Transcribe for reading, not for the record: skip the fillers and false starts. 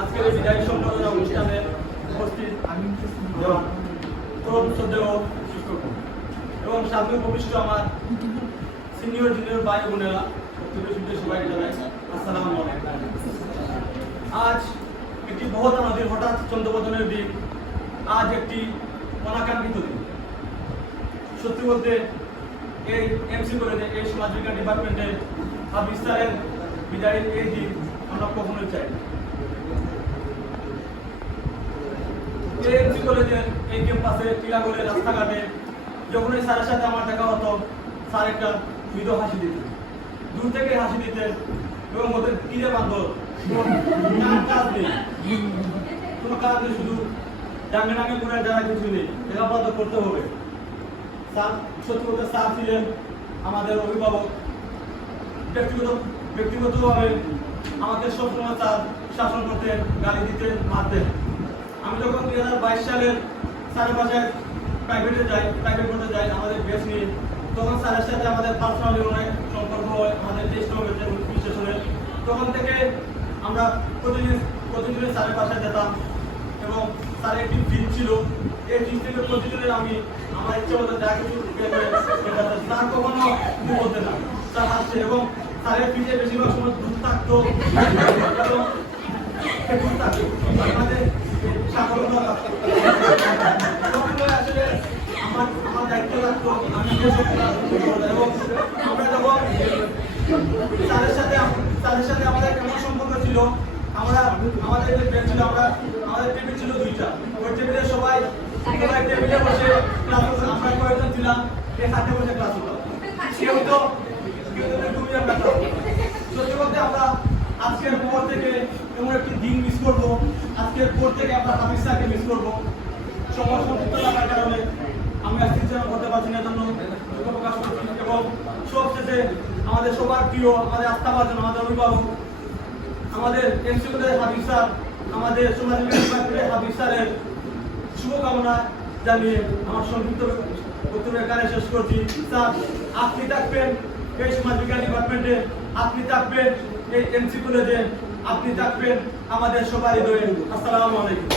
আজকের এই বিদায়ী সম্পাদনা অনুষ্ঠানে উপস্থিত তরুণ শ্রদ্ধেয় শিক্ষক এবং সামনে উপবিষ্ট আমার সিনিয়র জুনিয়র ভাই বোনেরা সবাইকে জানাই আসসালামু আলাইকুম। আজ একটি বহুত আমাদের হঠাৎ চন্দ্রবদনের দিন, আজ একটি অনাকাঙ্ক্ষিত দিন। সত্যি বলতে এই এমসি কলেজে এই সমাজ বিজ্ঞান ডিপার্টমেন্টের হাফিজ স্যারের বিদায়ের এই দিন আমরা কখনোই চাই না। এই এমসি কলেজের এই ক্যাম্পাসে টিলাগড়ে রাস্তাঘাটে যখনই স্যারের সাথে আমার দেখা হতো, স্যার একটা মৃদু হাসি দিতেন, দূর থেকে হাসি দিতেন এবং ওদের কিরে বান্ধব কাজ নেই, কোনো কাজ নেই, শুধু ডাঙ্গে ডাঙ্গে করে যারা কিছু নেই, লেখাপড়া তো করতে হবে। স্যার সত্যি বলতে স্যার ছিলেন আমাদের অভিভাবক। ব্যক্তিগতভাবে আমাদের সবসময় স্যার শাসন করতেন, গালি দিতেন, মারতেন। আমি যখন 2022 সালের স্যারের বাসায় প্রাইভেট করতে যাই আমাদের বেস নিয়ে, তখন স্যারের সাথে আমাদের পার্সোনালি অনেক সম্পর্ক হয়, আমাদের টেস্ট হয়েছে বিশ্লেষণে। তখন থেকে আমরা প্রতিদিন স্যারের বাসায় যেতাম এবং স্যারের একটি ফিজ ছিল, এই ফিজ থেকে প্রতিদিনের আমি আমার ইচ্ছে মতো যা কিছু স্যার কখনো বলতে না, স্যার হাসছে এবং স্যারের ফিজে বেশিরভাগ সময় দুধ থাকতো আমাদের আসলে আমার দায়িত্ব থাকতো, আমি এবং আমরা যখন স্যারের সাথে আমাদের কেমন সম্পর্ক ছিল, আমাদের ছিল আমাদের টেবিল ছিল 2টা, ওই টেবিলে সবাই টেবিলে বসে ক্লাস করতাম। আমরা কয়েকজন ছিলাম এই হাতে বসে ক্লাস করতাম, কেউ তো দুনিয়া পেতাম। সত্যি বলতে আমরা আজকের পর থেকে এমন একটি দিন মিস করবো, আজকের পর থেকে আমরা হাফিজ স্যারকে মিস করবো। সময় সংক্ষিপ্ত থাকার কারণে আমি আজকে হতে পারছি না, জন্য দুঃখ প্রকাশ করছি। এবং সবশেষে আমাদের সবার প্রিয়, আমাদের আস্থাভাজন, আমাদের অভিভাবক, আমাদের এমসি কলেজের হাফিজ স্যার, আমাদের সমাজ বিজ্ঞান হাফিজ স্যারের শুভকামনা জানিয়ে আমার সংক্ষিপ্ত বক্তব্য এখানে শেষ করছি। স্যার, আপনি থাকবেন এই সমাজ বিজ্ঞান ডিপার্টমেন্টে, আপনি থাকবেন এই এমসি কলেজে, আপনি থাকবেন আমাদের সবার হৃদয়ে। আসসালামু আলাইকুম।